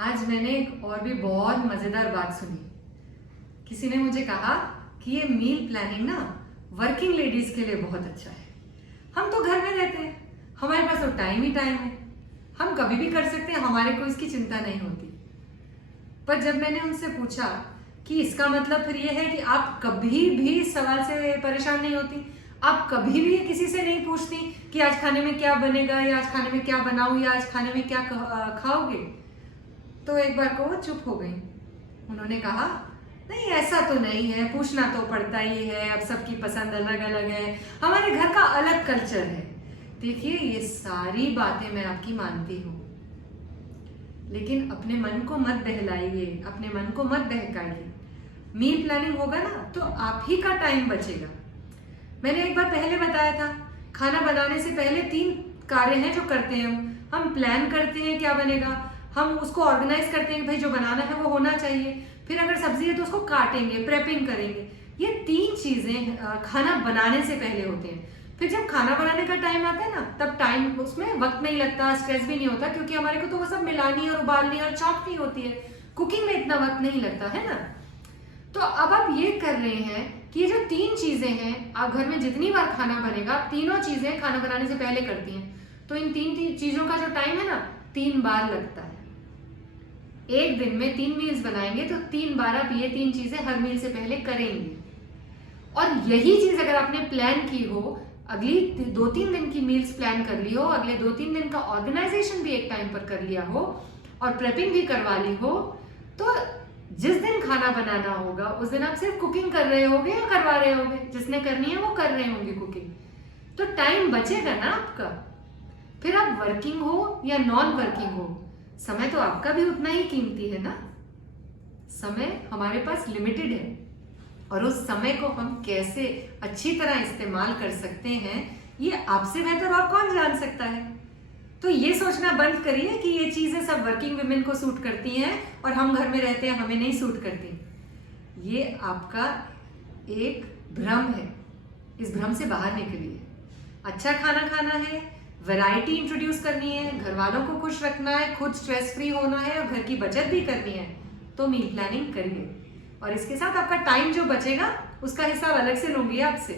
आज मैंने एक और भी बहुत मजेदार बात सुनी। किसी ने मुझे कहा कि ये मील प्लानिंग ना वर्किंग लेडीज के लिए बहुत अच्छा है। हम तो घर में रहते हैं, हमारे पास तो टाइम ही टाइम है, हम कभी भी कर सकते हैं, हमारे को इसकी चिंता नहीं होती। पर जब मैंने उनसे पूछा कि इसका मतलब फिर ये है कि आप कभी भी इस सवाल से परेशान नहीं होती, आप कभी भी किसी से नहीं पूछती कि आज खाने में क्या बनेगा या आज खाने में क्या बनाऊं या आज खाने में क्या खाओगे, तो एक बार को वो चुप हो गई। उन्होंने कहा, नहीं ऐसा तो नहीं है, पूछना तो पड़ता ही है, अब सबकी पसंद अलग अलग है, हमारे घर का अलग कल्चर है। देखिए, ये सारी बातें मैं आपकी मानती हूँ, लेकिन अपने मन को मत बहलाइए, अपने मन को मत बहकाइए। मील प्लानिंग होगा ना तो आप ही का टाइम बचेगा। मैंने एक बार पहले बताया था, खाना बनाने से पहले 3 कार्य हैं जो करते हैं हम प्लान करते हैं क्या बनेगा, हम उसको ऑर्गेनाइज करते हैं कि भाई जो बनाना है वो होना चाहिए, फिर अगर सब्जी है तो उसको काटेंगे, प्रेपिंग करेंगे। ये 3 चीजें खाना बनाने से पहले होते हैं। फिर जब खाना बनाने का टाइम आता है ना, तब टाइम उसमें वक्त नहीं लगता, स्ट्रेस भी नहीं होता, क्योंकि हमारे को तो वो सब मिलानी और उबालनी और चॉपनी होती है। कुकिंग में इतना वक्त नहीं लगता है ना। तो अब आप ये कर रहे हैं कि ये जो 3 चीजें हैं, आप घर में जितनी बार खाना बनेगा, तीनों चीजें खाना बनाने से पहले करती हैं, तो इन 3 चीजों का जो टाइम है ना, 3 बार लगता है। एक दिन में 3 मील्स बनाएंगे तो 3 बार आप ये 3 चीजें हर मील से पहले करेंगे। और यही चीज अगर आपने प्लान की हो, अगली 2-3 दिन की मील्स प्लान कर ली हो, अगले 2-3 दिन का ऑर्गेनाइजेशन भी एक टाइम पर कर लिया हो और प्रेपिंग भी करवा ली हो, तो जिस दिन खाना बनाना होगा उस दिन आप सिर्फ कुकिंग कर रहे होगे या करवा रहे होगे, जिसने करनी है वो कर रहे होंगे कुकिंग, तो टाइम बचेगा ना आपका। फिर आप वर्किंग हो या नॉन वर्किंग हो, समय तो आपका भी उतना ही कीमती है ना। समय हमारे पास लिमिटेड है और उस समय को हम कैसे अच्छी तरह इस्तेमाल कर सकते हैं, ये आपसे बेहतर और कौन जान सकता है। तो ये सोचना बंद करिए कि ये चीजें सब वर्किंग वुमेन को सूट करती हैं और हम घर में रहते हैं हमें नहीं सूट करती। ये आपका एक भ्रम है, इस भ्रम से बाहर निकलिए। अच्छा खाना खाना है, वैरायटी इंट्रोड्यूस करनी है, घर वालों को खुश रखना है, खुद स्ट्रेस फ्री होना है और घर की बचत भी करनी है, तो मील प्लानिंग करिए। और इसके साथ आपका टाइम जो बचेगा उसका हिसाब अलग से लूंगी आपसे।